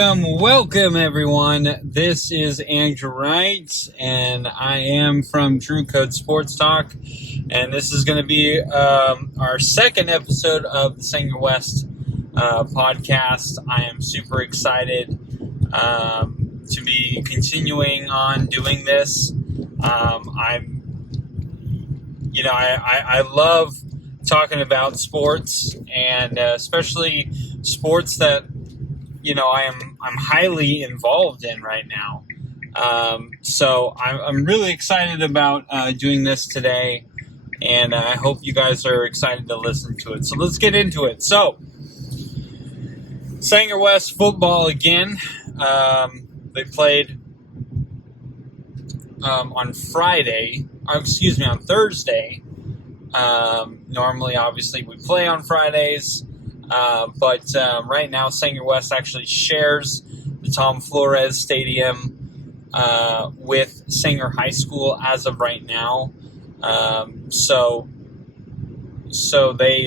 Welcome, everyone. This is Andrew Wright, and I am from True Code Sports Talk, and this is going to be our second episode of the Sanger West podcast. I am super excited to be continuing on doing this. I love talking about sports, and especially sports that I'm highly involved in right now. So I'm really excited about doing this today, and I hope you guys are excited to listen to it. So let's get into it. So, Sanger West football again. They played on Thursday. Normally, obviously, we play on Fridays. But right now, Sanger West actually shares the Tom Flores Stadium with Sanger High School as of right now. So they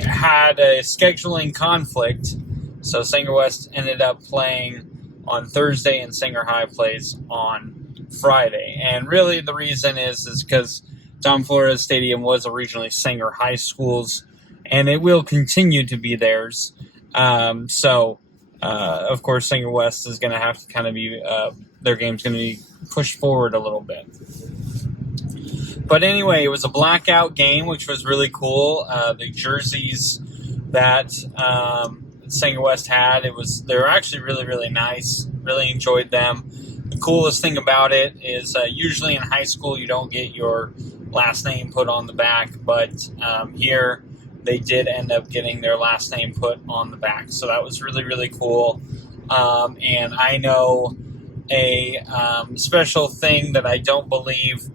had a scheduling conflict. So Sanger West ended up playing on Thursday, and Sanger High plays on Friday. And really, the reason is because Tom Flores Stadium was originally Sanger High School's, and it will continue to be theirs. Of course, Sanger West is going to have to kind of be, their game's going to be pushed forward a little bit. But anyway, it was a blackout game, which was really cool. The jerseys that Sanger West had, they were actually really, really nice. Really enjoyed them. The coolest thing about it is usually in high school you don't get your last name put on the back, but here they did end up getting their last name put on the back. So that was really, really cool. And I know a special thing that I don't believe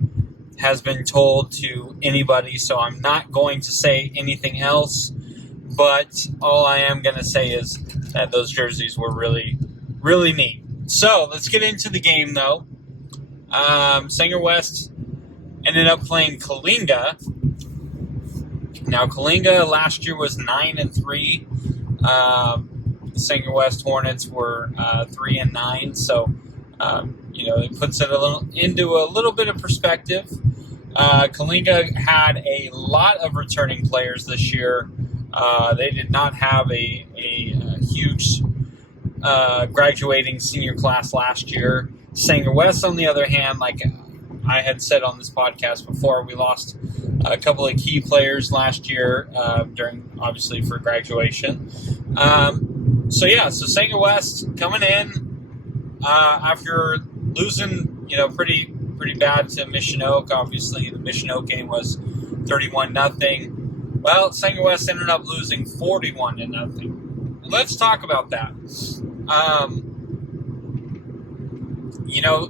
has been told to anybody, so I'm not going to say anything else. But all I am going to say is that those jerseys were really, really neat. So let's get into the game, though. Sanger West ended up playing Coalinga. Now, Coalinga last year was 9-3. The Sanger West Hornets were 3-9. So, it puts it into a little bit of perspective. Coalinga had a lot of returning players this year. They did not have a huge graduating senior class last year. Sanger West, on the other hand, like I had said on this podcast before, we lost a couple of key players last year obviously for graduation. So Sanger West coming in after losing, pretty bad to Mission Oak. Obviously, the Mission Oak game was 31-0. Well, Sanger West ended up losing 41-0. Let's talk about that.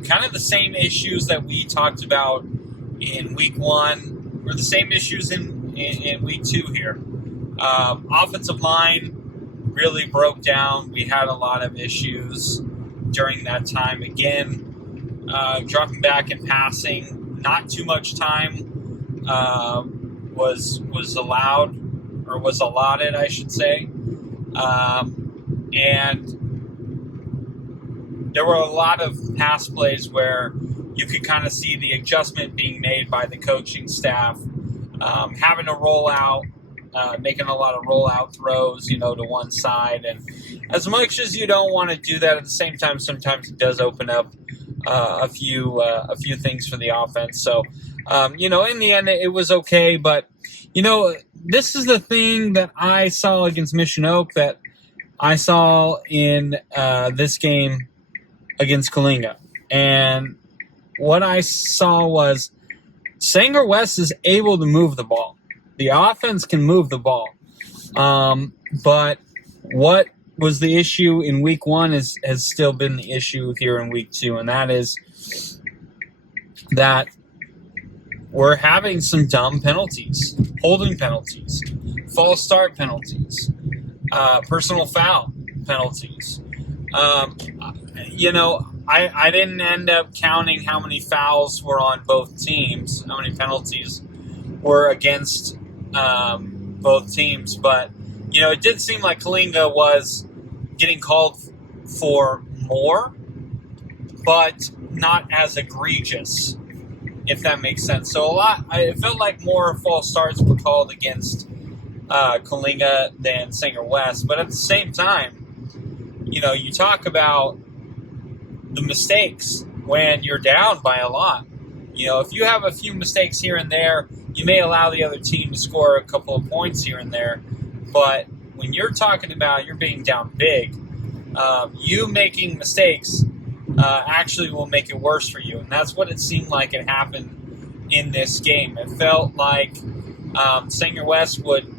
Kind of the same issues that we talked about in week 1 were the same issues in week 2 here. Offensive line really broke down. We had a lot of issues during that time. Again, dropping back and passing, not too much time was allotted, I should say. And there were a lot of pass plays where you could kind of see the adjustment being made by the coaching staff, having to roll out, making a lot of rollout throws, to one side. And as much as you don't want to do that, at the same time, sometimes it does open up a few things for the offense. So, in the end, it was okay. But, this is the thing that I saw against Mission Oak that I saw in this game against Coalinga. And what I saw was Sanger West is able to move the ball. The offense can move the ball. But what was the issue in week 1 has still been the issue here in week 2, and that is that we're having some dumb penalties, holding penalties, false start penalties, personal foul penalties. I didn't end up counting how many fouls were on both teams, how many penalties were against both teams. But, it did seem like Coalinga was getting called for more, but not as egregious, if that makes sense. So it felt like more false starts were called against Coalinga than Sanger West. But at the same time, you talk about the mistakes when you're down by a lot. If you have a few mistakes here and there, you may allow the other team to score a couple of points here and there. But when you're talking about you're being down big, you making mistakes actually will make it worse for you. And that's what it seemed like it happened in this game. It felt like Sanger West would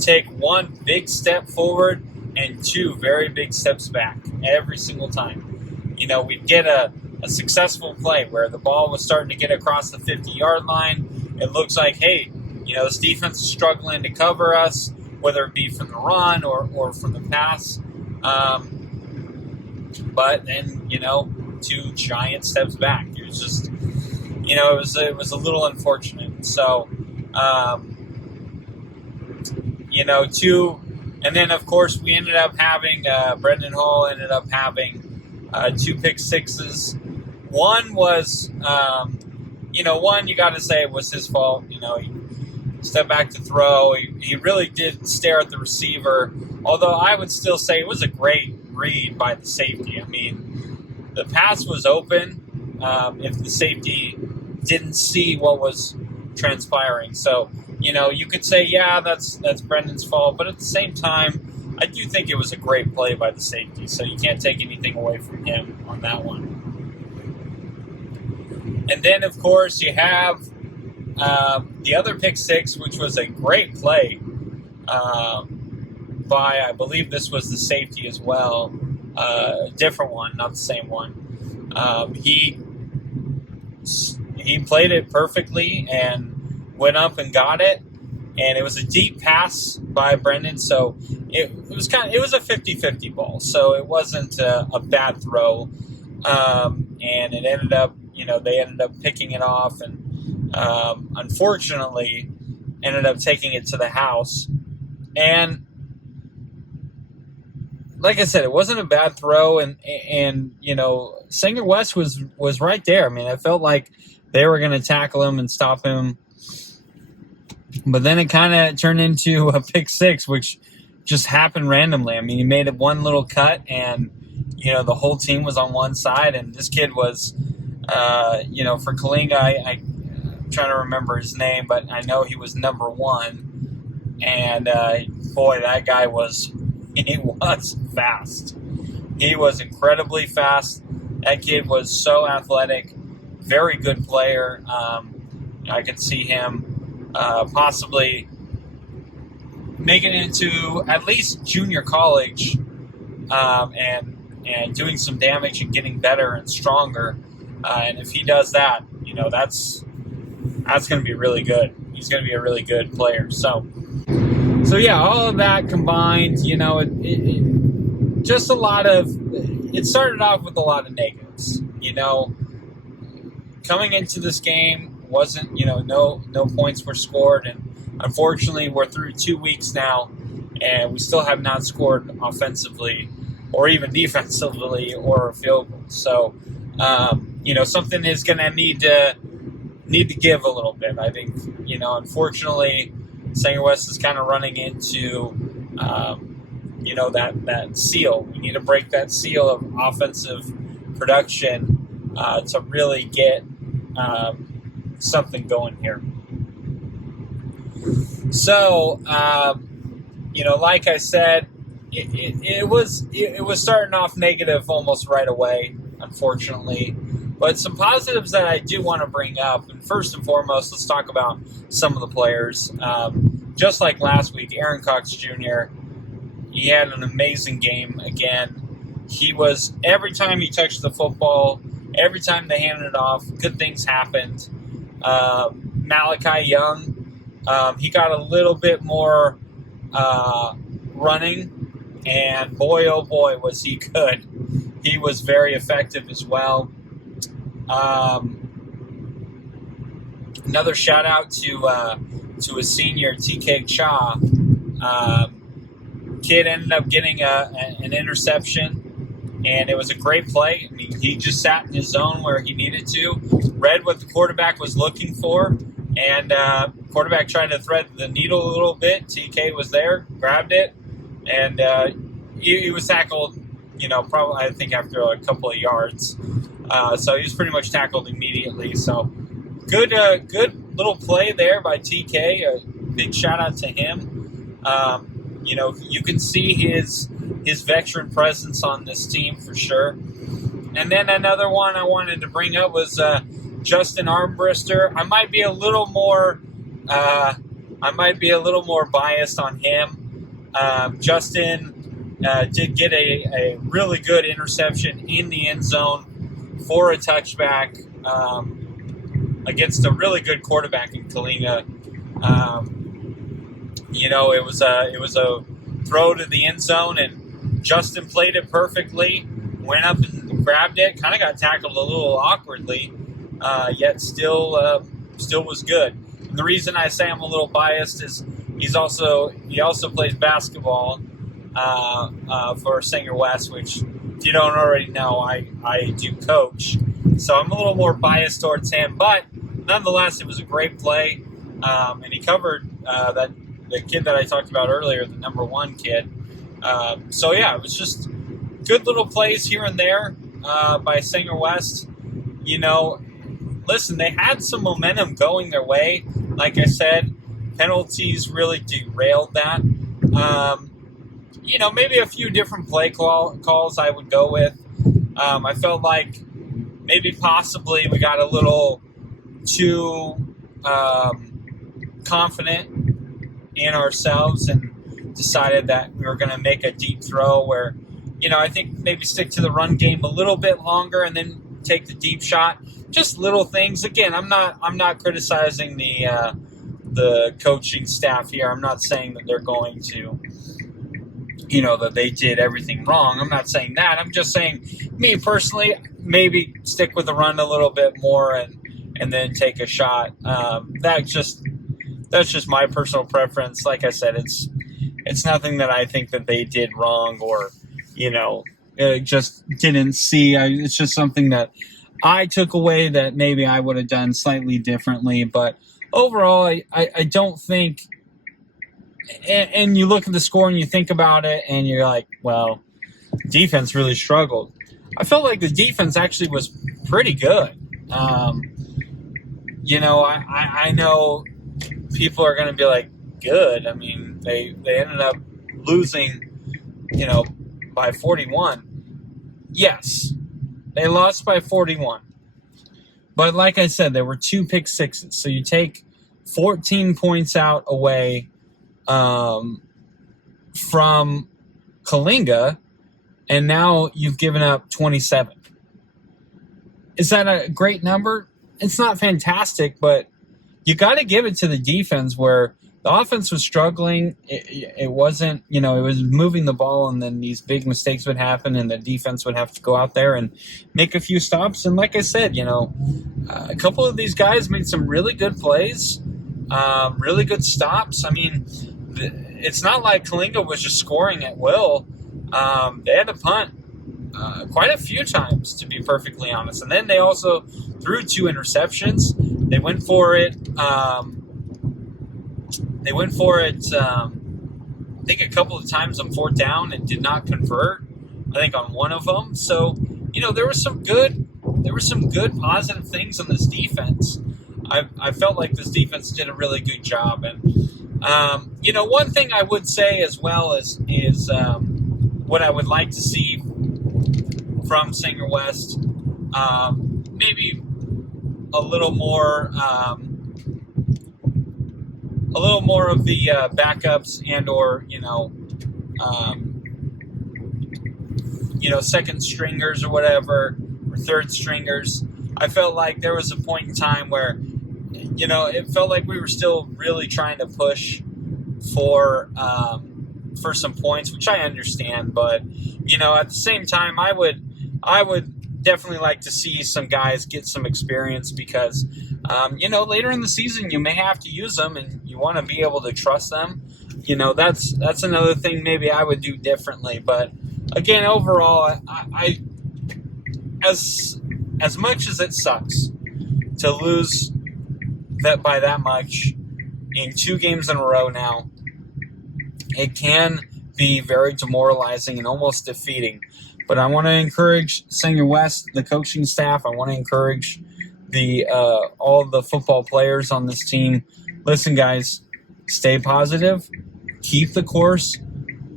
take one big step forward and two very big steps back every single time. We'd get a successful play where the ball was starting to get across the 50-yard line. It looks like, hey, this defense is struggling to cover us, whether it be from the run or from the pass. But then, two giant steps back. It was just, it was a little unfortunate. So, and then, of course, we ended up having, Brendan Hall ended up having 2 pick sixes. One was, one you got to say it was his fault. He stepped back to throw. He really did stare at the receiver. Although I would still say it was a great read by the safety. I mean, the pass was open if the safety didn't see what was transpiring. So, you could say, yeah, that's Brendan's fault. But at the same time, I do think it was a great play by the safety. So you can't take anything away from him on that one. And then, of course, you have the other pick six, which was a great play by, I believe this was the safety as well, a different one, not the same one. He played it perfectly and went up and got it, and it was a deep pass by Brendan, so it was a 50-50 ball, so it wasn't a bad throw, and it ended up, they ended up picking it off, and unfortunately ended up taking it to the house. And like I said, it wasn't a bad throw, and Sanger West was right there. I mean, I felt like they were going to tackle him and stop him, but then it kind of turned into a pick six, which just happened randomly. I mean, he made one little cut, and the whole team was on one side, and this kid was, for Coalinga, I'm trying to remember his name, but I know he was number 1, and boy, that guy was fast. He was incredibly fast. That kid was so athletic, very good player. I could see him possibly making it into at least junior college, and doing some damage and getting better and stronger. And if he does that, that's going to be really good. He's going to be a really good player. So yeah, all of that combined, it just a lot of. It started off with a lot of negatives. Coming into this game wasn't, no points were scored, and unfortunately we're through 2 weeks now, and we still have not scored offensively or even defensively or a field goal. So, something is going to need to give a little bit. I think, unfortunately, Sanger West is kind of running into, that seal. We need to break that seal of offensive production to really get something going here. So, like I said, it was starting off negative almost right away, unfortunately. But some positives that I do want to bring up, and first and foremost, let's talk about some of the players. Just like last week, Aaron Cox Jr., he had an amazing game again. He was, every time he touched the football, every time they handed it off, good things happened. Malachi Young, he got a little bit more running, and boy, oh boy, was he good. He was very effective as well. Another shout out to a senior, TK Cha. kid ended up getting an interception, and it was a great play. I mean, he just sat in his zone where he needed to, read what the quarterback was looking for, and quarterback tried to thread the needle a little bit. TK was there, grabbed it, and he was tackled, probably I think after a couple of yards. So he was pretty much tackled immediately. So good little play there by TK. A big shout out to him. You can see his veteran presence on this team for sure. And then another one I wanted to bring up was Justin Armbruster. I might be a little more biased on him. Justin did get a really good interception in the end zone for a touchback against a really good quarterback in Kalinga. It was a throw to the end zone, and Justin played it perfectly. Went up and grabbed it. Kind of got tackled a little awkwardly, yet still was good. And the reason I say I'm a little biased is he also plays basketball for Sanger West, which, if you don't already know, I do coach. So I'm a little more biased towards him, but nonetheless, it was a great play, and he covered the kid that I talked about earlier, the number 1 kid. So yeah, it was just good little plays here and there by Sanger West. Listen, they had some momentum going their way. Like I said, penalties really derailed that. Maybe a few different play calls I would go with. I felt like maybe possibly we got a little too confident in ourselves and decided that we were going to make a deep throw where, I think maybe stick to the run game a little bit longer and then take the deep shot. Just little things. Again, I'm not criticizing the coaching staff here. I'm not saying that they're going to, that they did everything wrong. I'm not saying that. I'm just saying, me personally, maybe stick with the run a little bit more and then take a shot. That's just my personal preference. Like I said, it's nothing that I think that they did wrong or, just didn't see. It's just something that I took away that maybe I would have done slightly differently. But overall, I don't think – and you look at the score and you think about it and you're like, well, defense really struggled. I felt like the defense actually was pretty good. I know people are going to be like, good. I mean, they ended up losing, by 41. Yes, they lost by 41. But like I said, there were 2 pick sixes. So you take 14 points out away from Kalinga, and now you've given up 27. Is that a great number? It's not fantastic, but you got to give it to the defense where the offense was struggling. It wasn't, it was moving the ball, and then these big mistakes would happen, and the defense would have to go out there and make a few stops. And like I said, a couple of these guys made some really good plays, really good stops. I mean, it's not like Kalinga was just scoring at will. They had to punt quite a few times, to be perfectly honest. And then they also threw 2 interceptions. They went for it. I think a couple of times on 4th down and did not convert. I think on one of them. So, there were some good positive things on this defense. I felt like this defense did a really good job. And, one thing I would say as well is what I would like to see from Sanger West, maybe a little more of the backups and or second stringers or whatever, or third stringers. I felt like there was a point in time where it felt like we were still really trying to push for some points, which I understand, but at the same time, I would definitely like to see some guys get some experience because, later in the season, you may have to use them and you want to be able to trust them. that's another thing maybe I would do differently. But again, overall, I as much as it sucks to lose that by that much in 2 games in a row now, it can be very demoralizing and almost defeating. But I want to encourage Sanger West, the coaching staff. I want to encourage all the football players on this team. Listen, guys, stay positive. Keep the course.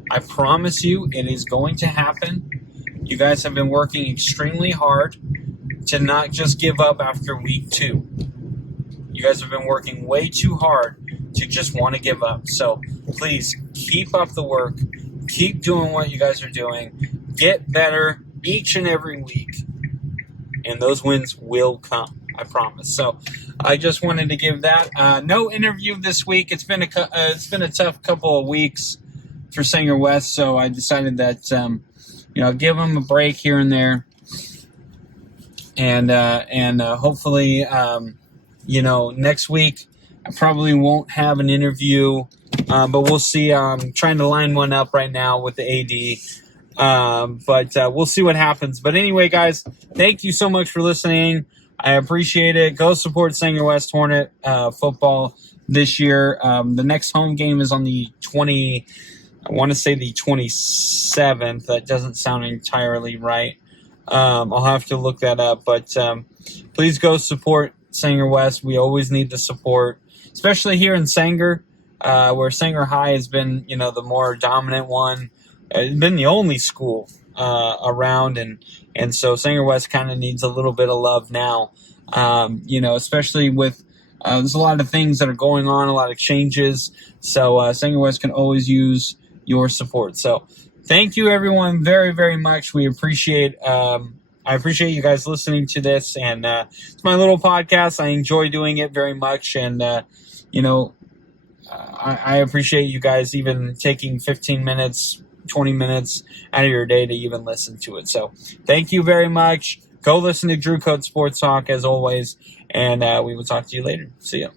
I promise you it is going to happen. You guys have been working extremely hard to not just give up after week 2. You guys have been working way too hard to just want to give up. So please keep up the work. Keep doing what you guys are doing. Get better each and every week. And those wins will come. I promise. So I just wanted to give that. No interview this week. It's been a tough couple of weeks for Sanger West. So I decided that, give them a break here and there. And hopefully, next week I probably won't have an interview, but we'll see. I'm trying to line one up right now with the AD, but we'll see what happens. But anyway, guys, thank you so much for listening. I appreciate it. Go support Sanger West Hornet football this year. The next home game is on the 27th. That doesn't sound entirely right. I'll have to look that up, but please go support Sanger West. We always need the support, especially here in Sanger, where Sanger High has been, the more dominant one. It's been the only school around, and so Sanger West kind of needs a little bit of love now, especially with there's a lot of things that are going on, a lot of changes, so Sanger West can always use your support. So thank you, everyone, very, very much. We appreciate I appreciate you guys listening to this, and it's my little podcast. I enjoy doing it very much, and I appreciate you guys even taking 15 minutes, 20 minutes out of your day to even listen to it. So thank you very much. Go listen to Drew Code Sports Talk as always, and we will talk to you later. See ya.